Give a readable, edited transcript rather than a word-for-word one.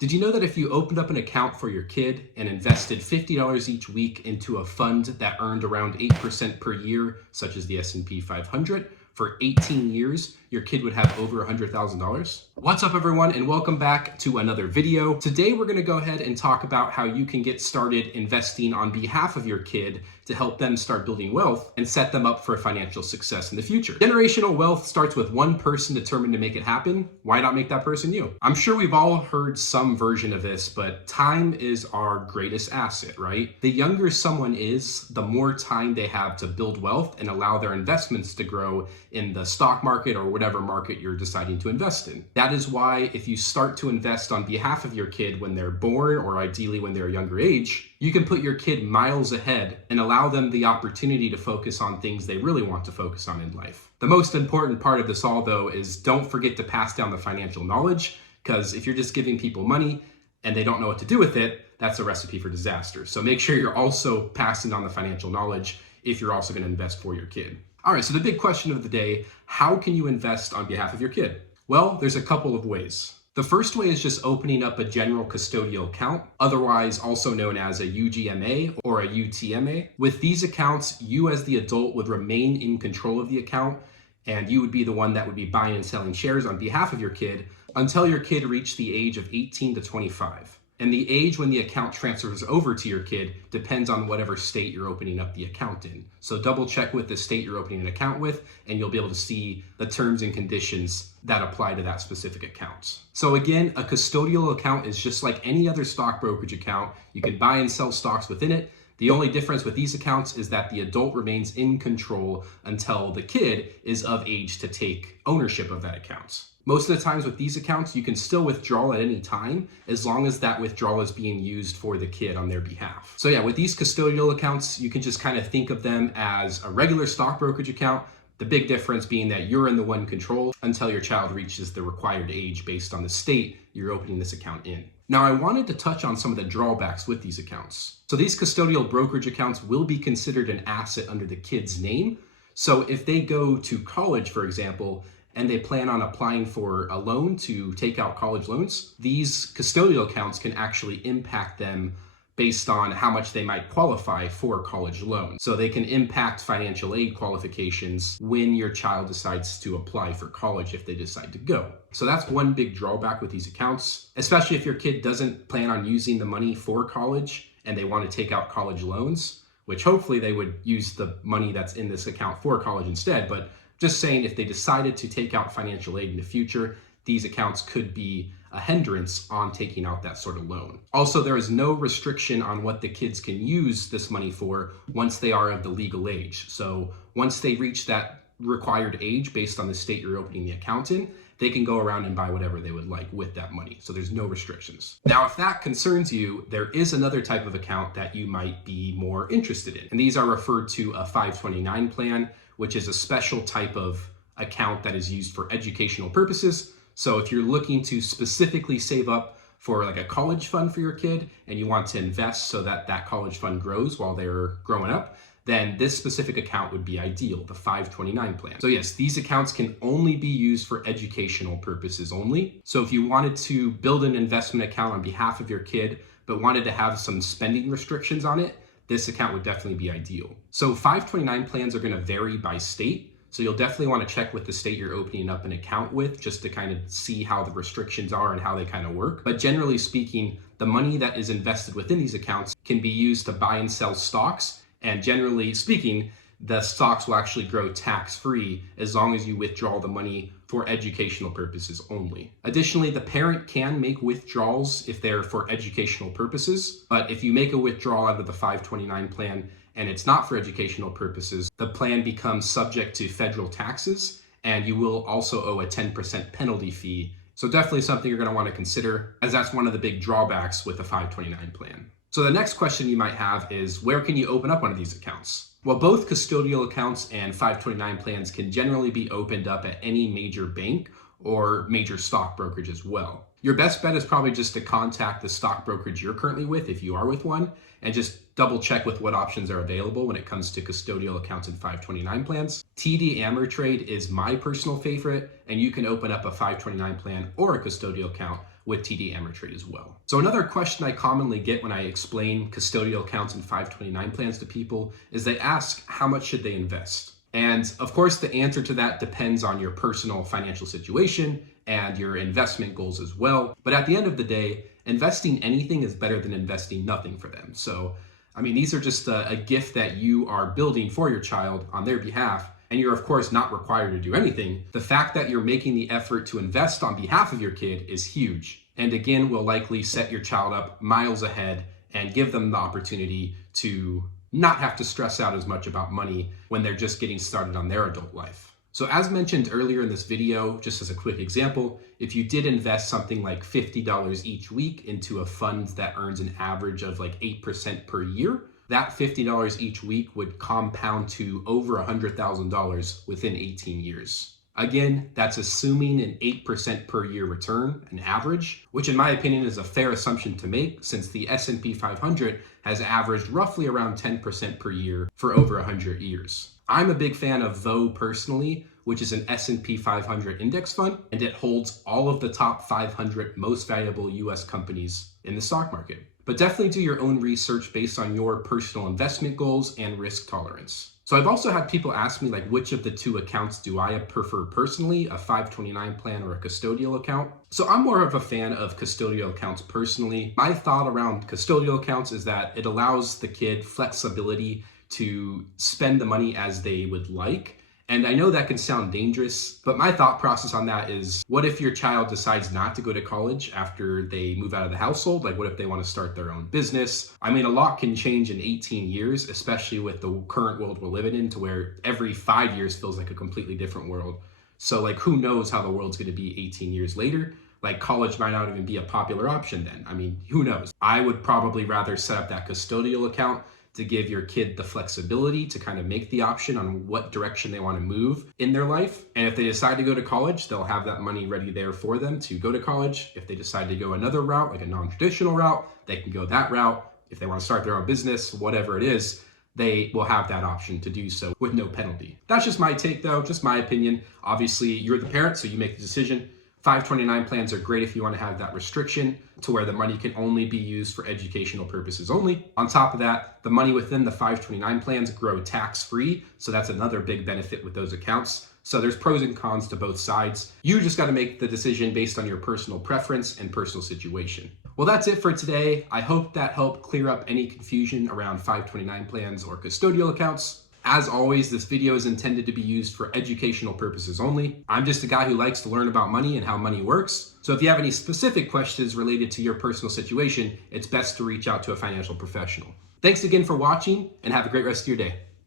Did you know that if you opened up an account for your kid and invested $50 each week into a fund that earned around 8% per year, such as the S&P 500, for 18 years, your kid would have over $100,000? What's up, everyone, and welcome back to another video. Today, we're gonna go ahead and talk about how you can get started investing on behalf of your kid to help them start building wealth and set them up for financial success in the future. Generational wealth starts with one person determined to make it happen. Why not make that person you? I'm sure we've all heard some version of this, but time is our greatest asset, right? The younger someone is, the more time they have to build wealth and allow their investments to grow in the stock market or whatever market you're deciding to invest in. That is why if you start to invest on behalf of your kid when they're born, or ideally when they're a younger age, you can put your kid miles ahead and allow them the opportunity to focus on things they really want to focus on in life. The most important part of this all, though, is don't forget to pass down the financial knowledge, because if you're just giving people money and they don't know what to do with it, that's a recipe for disaster. So make sure you're also passing on the financial knowledge if you're also going to invest for your kid. All right, so the big question of the day, how can you invest on behalf of your kid? Well, there's a couple of ways. The first way is just opening up a general custodial account, otherwise also known as a UGMA or a UTMA. With these accounts, you as the adult would remain in control of the account, and you would be the one that would be buying and selling shares on behalf of your kid until your kid reached the age of 18 to 25. And the age when the account transfers over to your kid depends on whatever state you're opening up the account in. So double check with the state you're opening an account with, and you'll be able to see the terms and conditions that apply to that specific account. So again, a custodial account is just like any other stock brokerage account. You can buy and sell stocks within it. The only difference with these accounts is that the adult remains in control until the kid is of age to take ownership of that account. Most of the times with these accounts, you can still withdraw at any time as long as that withdrawal is being used for the kid on their behalf. So yeah, with these custodial accounts, you can just kind of think of them as a regular stock brokerage account. The big difference being that you're in the one control until your child reaches the required age based on the state you're opening this account in. Now, I wanted to touch on some of the drawbacks with these accounts. So these custodial brokerage accounts will be considered an asset under the kid's name. So if they go to college, for example, and they plan on applying for a loan to take out college loans, these custodial accounts can actually impact them based on how much they might qualify for a college loan. So they can impact financial aid qualifications when your child decides to apply for college if they decide to go. So that's one big drawback with these accounts, especially if your kid doesn't plan on using the money for college and they want to take out college loans, which hopefully they would use the money that's in this account for college instead. But just saying, if they decided to take out financial aid in the future, these accounts could be a hindrance on taking out that sort of loan. Also, there is no restriction on what the kids can use this money for once they are of the legal age. So once they reach that required age based on the state you're opening the account in, they can go around and buy whatever they would like with that money. So there's no restrictions. Now, if that concerns you, there is another type of account that you might be more interested in. And these are referred to a 529 plan, which is a special type of account that is used for educational purposes. So if you're looking to specifically save up for like a college fund for your kid and you want to invest so that that college fund grows while they're growing up, then this specific account would be ideal, the 529 plan. So yes, these accounts can only be used for educational purposes only. So if you wanted to build an investment account on behalf of your kid, but wanted to have some spending restrictions on it, this account would definitely be ideal. So 529 plans are going to vary by state. So you'll definitely want to check with the state you're opening up an account with just to kind of see how the restrictions are and how they kind of work. But generally speaking, the money that is invested within these accounts can be used to buy and sell stocks. And generally speaking, the stocks will actually grow tax-free as long as you withdraw the money for educational purposes only. Additionally, the parent can make withdrawals if they're for educational purposes, but if you make a withdrawal out of the 529 plan and it's not for educational purposes, the plan becomes subject to federal taxes, and you will also owe a 10% penalty fee. So definitely something you're going to want to consider, as that's one of the big drawbacks with the 529 plan. So the next question you might have is, where can you open up one of these accounts? Well, both custodial accounts and 529 plans can generally be opened up at any major bank or major stock brokerage as well. Your best bet is probably just to contact the stock brokerage you're currently with, if you are with one, and just double check with what options are available when it comes to custodial accounts and 529 plans. TD Ameritrade is my personal favorite, and you can open up a 529 plan or a custodial account with TD Ameritrade as well. So another question I commonly get when I explain custodial accounts and 529 plans to people is they ask, how much should they invest? And of course, the answer to that depends on your personal financial situation and your investment goals as well. But at the end of the day, investing anything is better than investing nothing for them. So, I mean, these are just a gift that you are building for your child on their behalf. And you're, of course, not required to do anything. The fact that you're making the effort to invest on behalf of your kid is huge. And again, will likely set your child up miles ahead and give them the opportunity to not have to stress out as much about money when they're just getting started on their adult life. So as mentioned earlier in this video, just as a quick example, if you did invest something like $50 each week into a fund that earns an average of like 8% per year, that $50 each week would compound to over $100,000 within 18 years. Again, that's assuming an 8% per year return, an average, which in my opinion is a fair assumption to make since the S&P 500 has averaged roughly around 10% per year for over 100 years. I'm a big fan of VO personally, which is an S&P 500 index fund, and it holds all of the top 500 most valuable US companies in the stock market. But definitely do your own research based on your personal investment goals and risk tolerance. So I've also had people ask me like, which of the two accounts do I prefer personally, a 529 plan or a custodial account? So I'm more of a fan of custodial accounts personally. My thought around custodial accounts is that it allows the kid flexibility to spend the money as they would like. And I know that can sound dangerous, but my thought process on that is, what if your child decides not to go to college after they move out of the household? Like, what if they want to start their own business? I mean, a lot can change in 18 years, especially with the current world we're living in, to where every 5 years feels like a completely different world. So like, who knows how the world's going to be 18 years later? Like, college might not even be a popular option then. I mean, who knows? I would probably rather set up that custodial account to give your kid the flexibility to kind of make the option on what direction they want to move in their life. And if they decide to go to college, they'll have that money ready there for them to go to college. If they decide to go another route, like a non-traditional route, they can go that route. If they want to start their own business, whatever it is, they will have that option to do so with no penalty. That's just my take though, just my opinion. Obviously, you're the parent, so you make the decision. 529 plans are great if you want to have that restriction to where the money can only be used for educational purposes only. On top of that, the money within the 529 plans grow tax-free, so that's another big benefit with those accounts. So there's pros and cons to both sides. You just got to make the decision based on your personal preference and personal situation. Well, that's it for today. I hope that helped clear up any confusion around 529 plans or custodial accounts. As always, this video is intended to be used for educational purposes only. I'm just a guy who likes to learn about money and how money works. So if you have any specific questions related to your personal situation, it's best to reach out to a financial professional. Thanks again for watching and have a great rest of your day.